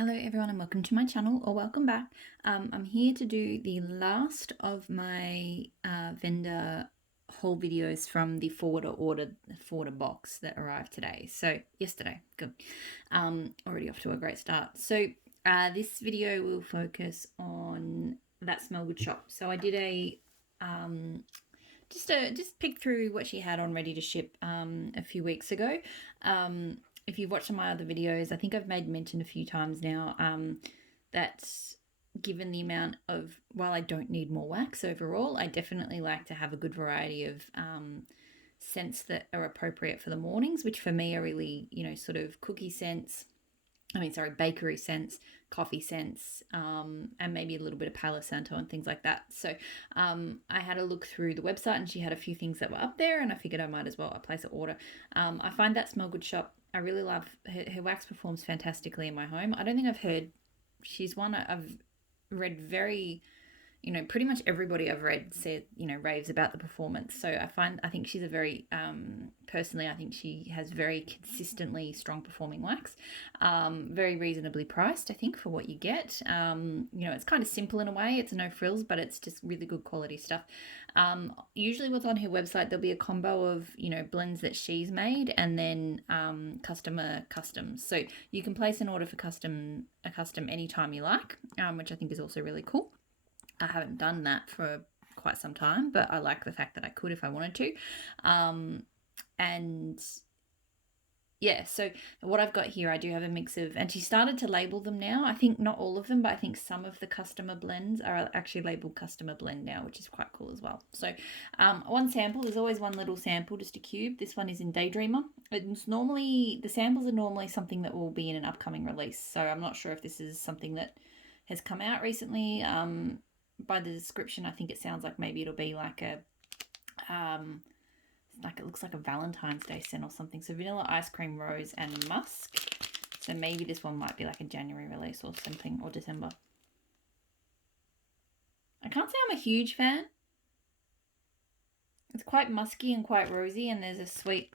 Hello everyone and welcome to my channel, or welcome back. I'm here to do the last of my vendor haul videos from the forwarder box that arrived today. So yesterday, good. Already off to a great start. So this video will focus on that Smell Good shop. So I did a just pick through what she had on ready to ship a few weeks ago. If you've watched some of my other videos, I think I've made mention a few times now that given the amount of, while I don't need more wax overall, I definitely like to have a good variety of scents that are appropriate for the mornings, which for me are really, sort of bakery scents, coffee scents, and maybe a little bit of Palo Santo and things like that. So I had a look through the website and she had a few things that were up there, and I figured I might as well place an order. I find that Smell Good shop, I really love her wax performs fantastically in my home. I don't think I've heard, she's one I've read very, pretty much everybody I've read said, raves about the performance. So I think she's a very, personally, I think she has very consistently strong performing wax. Very reasonably priced, I think, for what you get. It's kind of simple in a way. It's no frills, but it's just really good quality stuff. Usually what's on her website, there'll be a combo of, blends that she's made and then customer customs. So you can place an order for a custom anytime you like, which I think is also really cool. I haven't done that for quite some time, but I like the fact that I could if I wanted to. And yeah, so what I've got here, I do have a mix of, and she started to label them now. I think not all of them, but I think some of the customer blends are actually labeled customer blend now, which is quite cool as well. So one sample, there's always one little sample, just a cube. This one is in Daydreamer. It's normally, the samples are normally something that will be in an upcoming release. So I'm not sure if this is something that has come out recently. By the description, I think it sounds like maybe it'll be like a, it looks like a Valentine's Day scent or something. So vanilla, ice cream, rose, and musk. So maybe this one might be like a January release or something, or December. I can't say I'm a huge fan. It's quite musky and quite rosy, and there's a sweet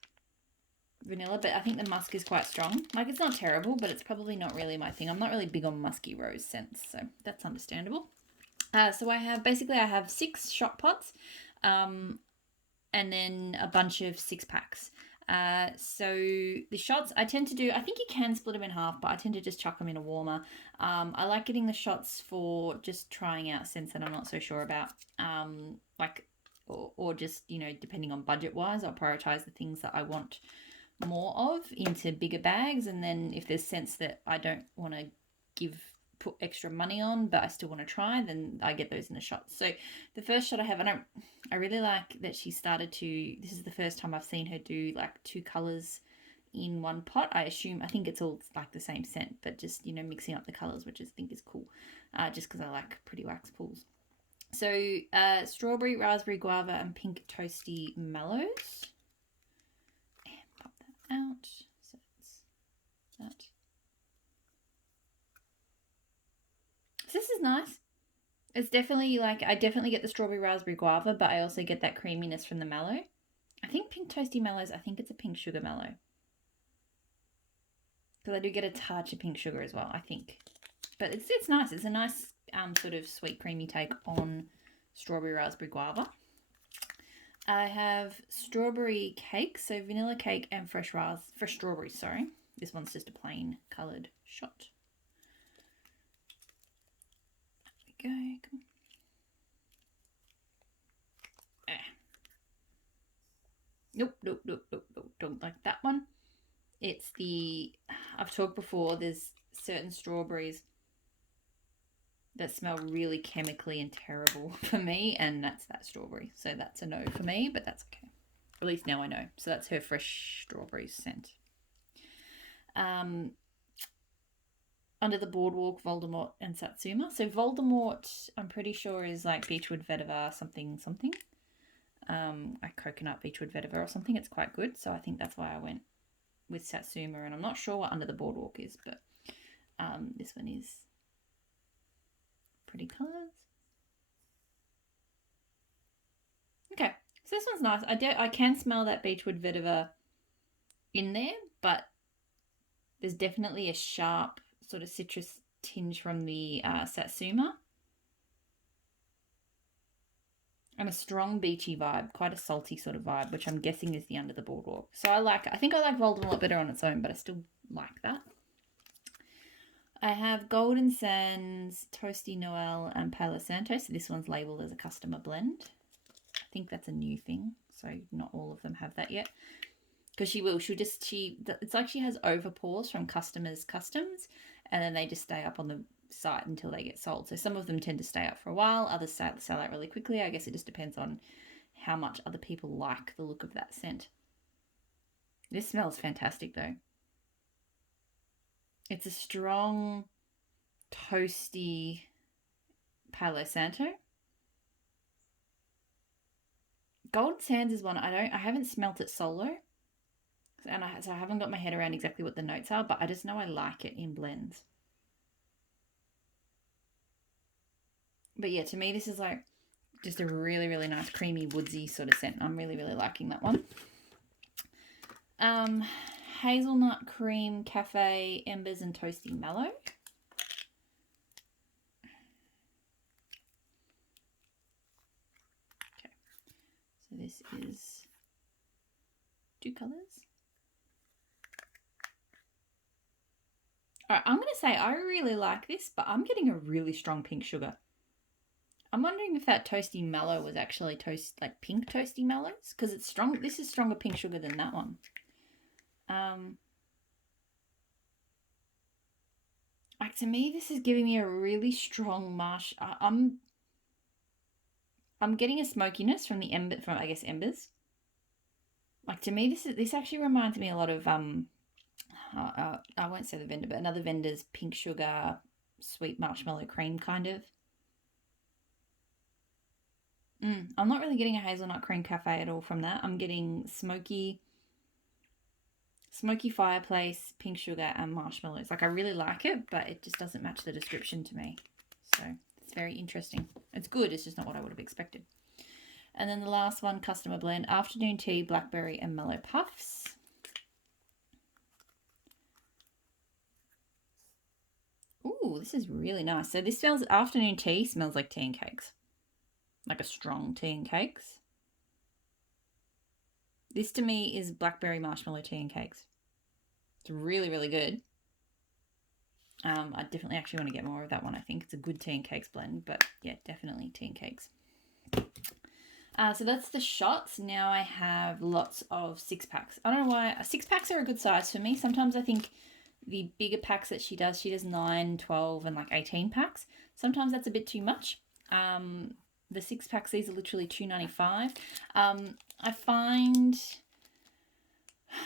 vanilla, but I think the musk is quite strong. Like, it's not terrible, but it's probably not really my thing. I'm not really big on musky rose scents, so that's understandable. So I have 6 shot pots, and then a bunch of 6-packs. So the shots I tend to do, I think you can split them in half, but I tend to just chuck them in a warmer. I like getting the shots for just trying out scents that I'm not so sure about. Or just, depending on budget wise, I'll prioritize the things that I want more of into bigger bags. And then if there's scents that I don't want to put extra money on, but I still want to try, then I get those in the shots. So the first shot I have, and I really like that she started to, this is the first time I've seen her do like 2 colors in one pot. I think it's all like the same scent, but just, mixing up the colors, which I think is cool, just because I like pretty wax pools. So strawberry, raspberry, guava, and pink toasty mallows. And pop that out. So that's that. So this is nice. It's definitely I definitely get the strawberry, raspberry, guava, but I also get that creaminess from the mallow. I think pink toasty mallows, I think it's a pink sugar mallow. Because I do get a touch of pink sugar as well, I think. But it's nice. It's a nice sort of sweet creamy take on strawberry, raspberry, guava. I have strawberry cake, so vanilla cake and fresh strawberries, sorry. This one's just a plain coloured shot. There we go. Nope, don't like that one. It's I've talked before, there's certain strawberries that smell really chemically and terrible for me, and that's that strawberry. So that's a no for me, but that's okay. At least now I know. So that's her fresh strawberry scent. Under the Boardwalk, Voldemort, and Satsuma. So Voldemort, I'm pretty sure, is like Beechwood Vetiver something. Like coconut Beechwood Vetiver or something. It's quite good. So I think that's why I went with Satsuma, and I'm not sure what Under the Boardwalk is, but this one is pretty colours. Okay, so this one's nice. I can smell that Beechwood Vetiver in there, but there's definitely a sharp sort of citrus tinge from the Satsuma. And a strong beachy vibe, quite a salty sort of vibe, which I'm guessing is the Under the Boardwalk. So I think I like Volden a lot better on its own, but I still like that. I have Golden Sands, Toasty Noel, and Palo Santo. So this one's labelled as a customer blend. I think that's a new thing, so not all of them have that yet. Because it's like she has overpours from customers' customs, and then they just stay up on the site until they get sold. So some of them tend to stay up for a while, others sell out really quickly. I guess it just depends on how much other people like the look of that scent. This smells fantastic though. It's a strong, toasty Palo Santo. Golden Sands is one I haven't smelt it solo, so I haven't got my head around exactly what the notes are, but I just know I like it in blends. But yeah, to me, this is like just a really, really nice creamy woodsy sort of scent. I'm really, really liking that one. Hazelnut cream cafe embers and toasty mallow. Okay, so this is 2 colors. All right, I'm going to say I really like this, but I'm getting a really strong pink sugar. I'm wondering if that toasty mallow was actually pink toasty mallows, because it's strong. This is stronger pink sugar than that one. Like, to me, this is giving me a really strong marsh. I'm getting a smokiness from the embers. Like, to me, this actually reminds me a lot of I won't say the vendor, but another vendor's pink sugar sweet marshmallow cream kind of. I'm not really getting a hazelnut cream cafe at all from that. I'm getting smoky fireplace, pink sugar, and marshmallows. Like, I really like it, but it just doesn't match the description to me. So it's very interesting. It's good, it's just not what I would have expected. And then the last one, customer blend, afternoon tea, blackberry, and mellow puffs. Ooh, this is really nice. So this smells, afternoon tea smells like tea and cakes. Like a strong tea and cakes. This to me is blackberry marshmallow tea and cakes. It's really, really good. I definitely actually want to get more of that one. I think it's a good tea and cakes blend, but yeah, definitely tea and cakes. So that's the shots. Now I have lots of 6-packs. I don't know why. 6-packs are a good size for me. Sometimes I think the bigger packs that she does 9, 12, and like 18 packs. Sometimes that's a bit too much. The 6-packs, these are literally $2.95. I find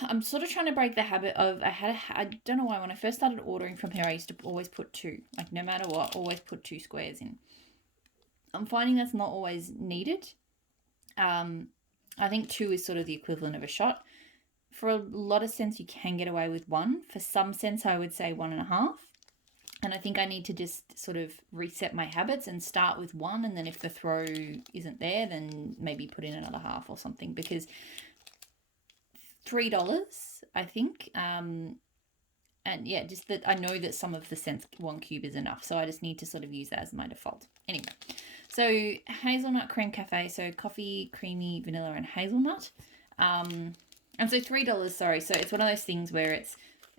I'm sort of trying to break the habit of, I don't know why, when I first started ordering from her, I used to always put 2, like no matter what, always put 2 squares in. I'm finding that's not always needed. I think 2 is sort of the equivalent of a shot. For a lot of scents, you can get away with 1. For some scents, I would say 1.5. And I think I need to just sort of reset my habits and start with 1. And then if the throw isn't there, then maybe put in another half or something. Because $3, I think. And yeah, just that I know that some of the scents 1 cube is enough. So I just need to sort of use that as my default. Anyway, so hazelnut cream cafe. So coffee, creamy, vanilla, and hazelnut. And so $3, sorry. So it's one of those things where it's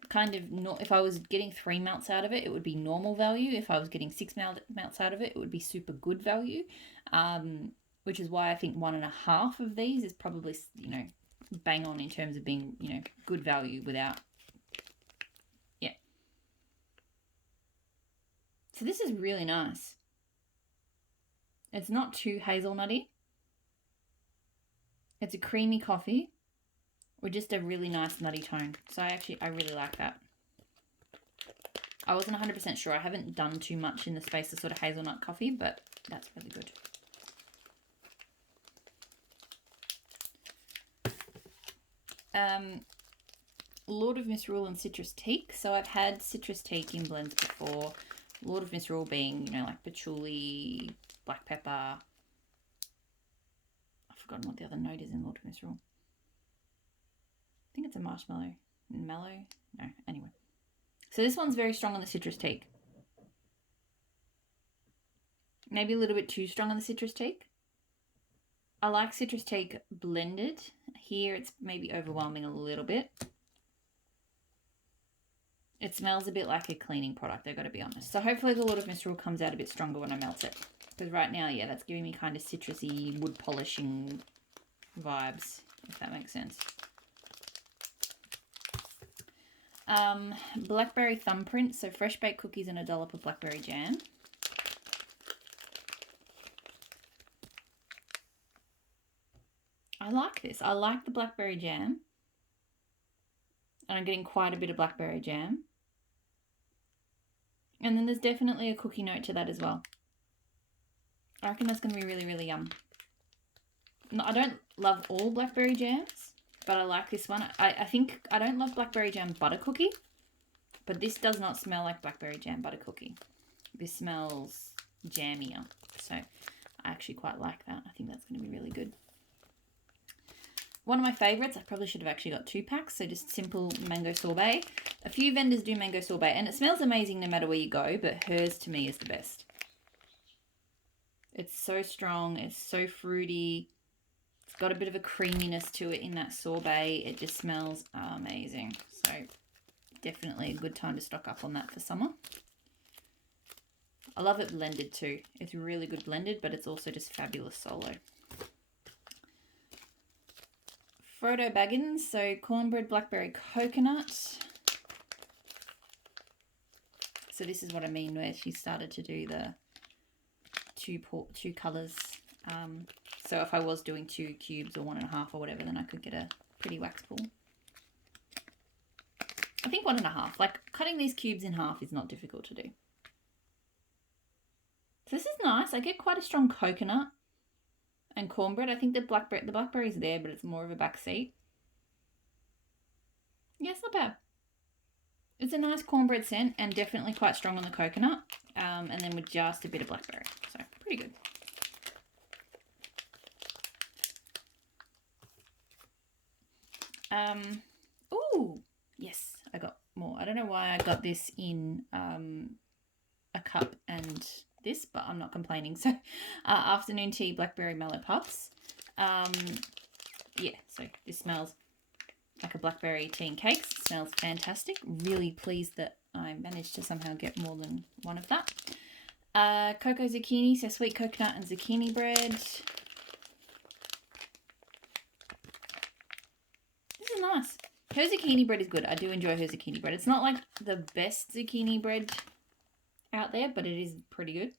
kind of not, if I was getting 3 melts out of it, it would be normal value. If I was getting 6 melts out of it, it would be super good value. Which is why I think 1.5 of these is probably, bang on in terms of being, good value without, yeah. So this is really nice. It's not too hazelnutty. It's a creamy coffee with just a really nice nutty tone. So I really like that. I wasn't 100% sure. I haven't done too much in the space of sort of hazelnut coffee, but that's really good. Lord of Misrule and Citrus Teak. So I've had Citrus Teak in blends before. Lord of Misrule being, like patchouli, black pepper. I've forgotten what the other note is in Lord of Misrule. I think it's a marshmallow. Mallow? No, anyway. So this one's very strong on the citrus teak. Maybe a little bit too strong on the citrus teak. I like citrus teak blended. Here it's maybe overwhelming a little bit. It smells a bit like a cleaning product, I've got to be honest. So hopefully the Lord of Misrule comes out a bit stronger when I melt it. Because right now, yeah, that's giving me kind of citrusy wood polishing vibes, if that makes sense. Blackberry thumbprint, so fresh baked cookies and a dollop of blackberry jam. I like this. I like the blackberry jam. And I'm getting quite a bit of blackberry jam. And then there's definitely a cookie note to that as well. I reckon that's going to be really, really yum. No, I don't love all blackberry jams, but I like this one. I think I don't love blackberry jam butter cookie, but this does not smell like blackberry jam butter cookie. This smells jammier, so I actually quite like that. I think that's going to be really good. One of my favourites, I probably should have actually got 2 packs, so just simple mango sorbet. A few vendors do mango sorbet, and it smells amazing no matter where you go, but hers to me is the best. It's so strong, it's so fruity, it's got a bit of a creaminess to it in that sorbet. It just smells amazing. So definitely a good time to stock up on that for summer. I love it blended too. It's really good blended, but it's also just fabulous solo. Frodo Baggins, so cornbread blackberry coconut. So this is what I mean where she started to do the two colours. So if I was doing 2 cubes or 1.5 or whatever, then I could get a pretty wax pool. I think 1.5. Like cutting these cubes in half is not difficult to do. So this is nice. I get quite a strong coconut and cornbread. I think the blackberry's there, but it's more of a backseat. Yeah, it's not bad. It's a nice cornbread scent and definitely quite strong on the coconut. And then with just a bit of blackberry. So pretty good. Ooh, yes, I got more. I don't know why I got this in a cup and this, but I'm not complaining. So afternoon tea blackberry mallow puffs. Yeah, so this smells like a blackberry tea and cakes. It smells fantastic. Really pleased that I managed to somehow get more than one of that. Cocoa zucchini, so sweet coconut and zucchini bread. This is nice. Her zucchini bread is good. I do enjoy her zucchini bread. It's not like the best zucchini bread out there, but it is pretty good.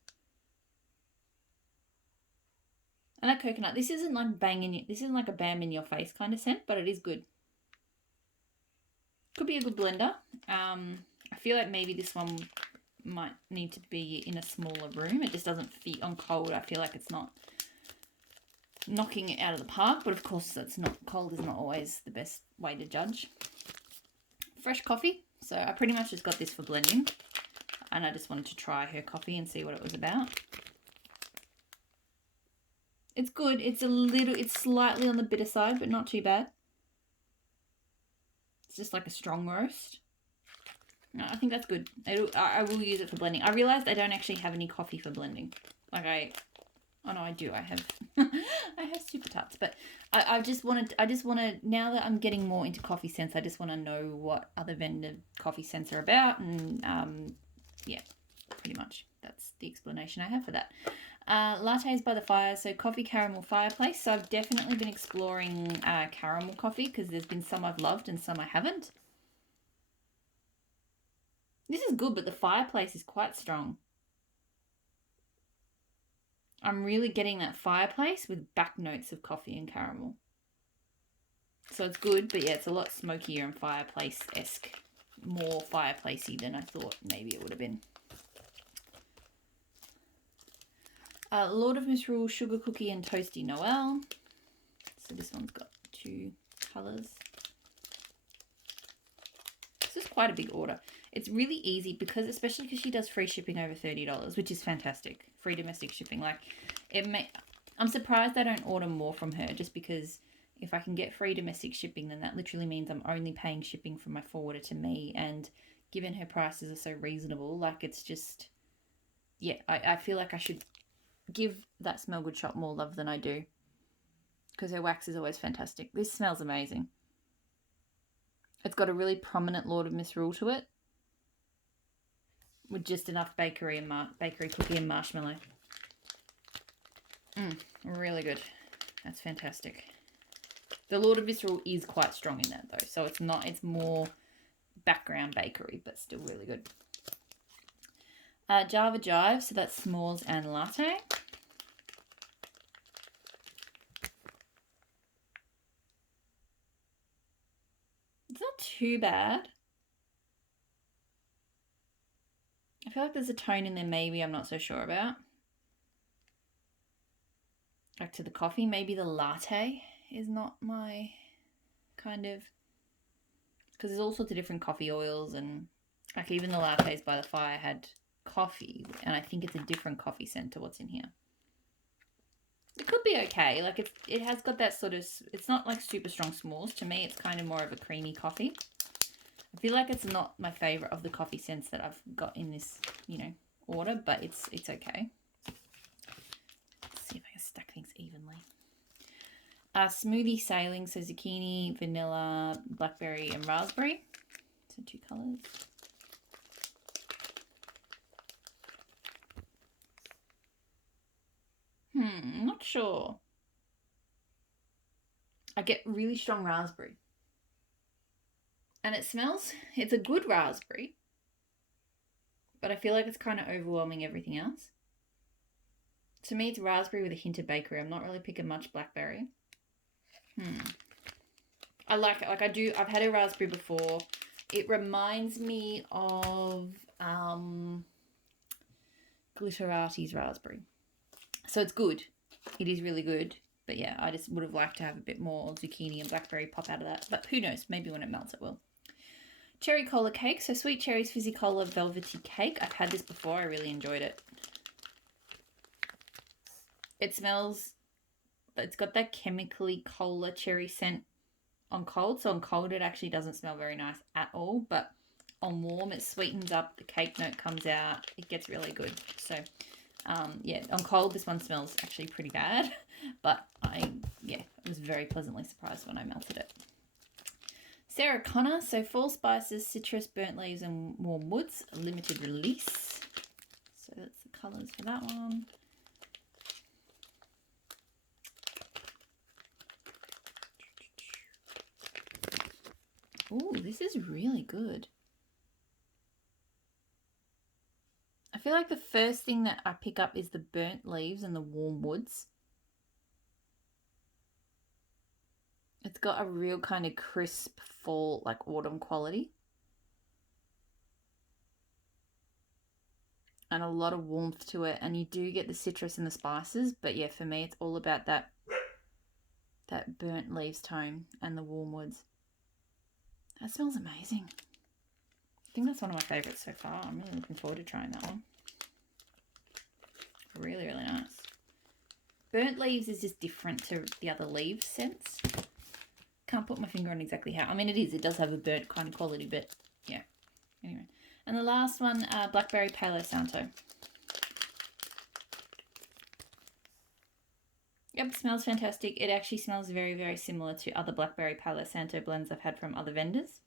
And that coconut, this isn't like this isn't like a bam in your face kind of scent, but it is good. Could be a good blender. I feel like maybe this one might need to be in a smaller room. It just doesn't fit on cold. I feel like it's not knocking it out of the park, but of course that's not, cold is not always the best way to judge. Fresh coffee. So I pretty much just got this for blending, and I just wanted to try her coffee and see what it was about. It's good. It's slightly on the bitter side, but not too bad. It's just like a strong roast. No, I think that's good. I will use it for blending. I realized I don't actually have any coffee for blending. Oh no, I do. I have, I have super tarts, but I just want to, now that I'm getting more into coffee scents, I just want to know what other vendor coffee scents are about, and yeah, pretty much that's the explanation I have for that. Lattes by the fire, so coffee caramel fireplace. So I've definitely been exploring caramel coffee because there's been some I've loved and some I haven't. This is good, but the fireplace is quite strong. I'm really getting that fireplace with back notes of coffee and caramel. So it's good, but yeah, it's a lot smokier and fireplace-esque. More fireplacey than I thought maybe it would have been. Lord of Misrule Sugar Cookie and Toasty Noel. So this one's got 2 colours. This is quite a big order. It's really easy because, especially because she does free shipping over $30, which is fantastic. Free domestic shipping. Like, I'm surprised I don't order more from her, just because if I can get free domestic shipping, then that literally means I'm only paying shipping from my forwarder to me, and given her prices are so reasonable. Like, it's just, yeah, I feel like I should give that Smell Good shop more love than I do, because her wax is always fantastic. This smells amazing. It's got a really prominent Lord of Misrule to it, with just enough bakery cookie and marshmallow. Really good. That's fantastic. The Lord of Misrule is quite strong in that though, so it's more background bakery, but still really good. Java Jive, so that's s'mores and latte. It's not too bad. I feel like there's a tone in there maybe I'm not so sure about. Back to the coffee, maybe the latte is not my kind of, because there's all sorts of different coffee oils, and like even the lattes by the fire had coffee, and I think it's a different coffee scent to what's in here. It could be okay. Like it has got that sort of, it's not like super strong s'mores. To me, it's kind of more of a creamy coffee. I feel like it's not my favorite of the coffee scents that I've got in this, order, but it's okay. Let's see if I can stack things evenly. Smoothie Sailing, so zucchini, vanilla, blackberry, and raspberry. So 2 colours. Not sure. I get really strong raspberry. And it's a good raspberry, but I feel like it's kind of overwhelming everything else. To me, it's raspberry with a hint of bakery. I'm not really picking much blackberry. I like it. Like I've had a raspberry before. It reminds me of Glitterati's raspberry. So it's good. It is really good. But yeah, I just would have liked to have a bit more zucchini and blackberry pop out of that. But who knows? Maybe when it melts it will. Cherry cola cake. So Sweet Cherries Fizzy Cola Velvety Cake. I've had this before. I really enjoyed it. It smells, it's got that chemically cola cherry scent on cold. So on cold, it actually doesn't smell very nice at all. But on warm, it sweetens up. The cake note comes out. It gets really good. So yeah, on cold, this one smells actually pretty bad. But I was very pleasantly surprised when I melted it. Sarah Connor, so fall spices, citrus, burnt leaves, and warm woods, limited release. So that's the colours for that one. Ooh, this is really good. I feel like the first thing that I pick up is the burnt leaves and the warm woods. It's got a real kind of crisp fall, like autumn quality. And a lot of warmth to it. And you do get the citrus and the spices. But yeah, for me, it's all about that burnt leaves tone and the warm woods. That smells amazing. I think that's one of my favourites so far. I'm really looking forward to trying that one. Really, really nice. Burnt leaves is just different to the other leaf scents. Can't put my finger on exactly how. I mean, it does have a burnt kind of quality, but yeah. Anyway. And the last one, Blackberry Palo Santo. Yep, smells fantastic. It actually smells very, very similar to other Blackberry Palo Santo blends I've had from other vendors.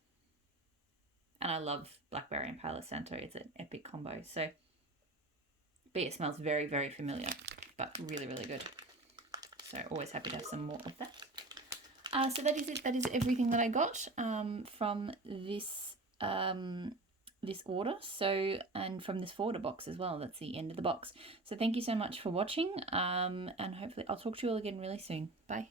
And I love Blackberry and Palo Santo. It's an epic combo. So, but it smells very, very familiar, but really, really good. So always happy to have some more of that. So that is it. That is everything that I got from this this order. So, and from this forwarder box as well. That's the end of the box. So thank you so much for watching. And hopefully I'll talk to you all again really soon. Bye.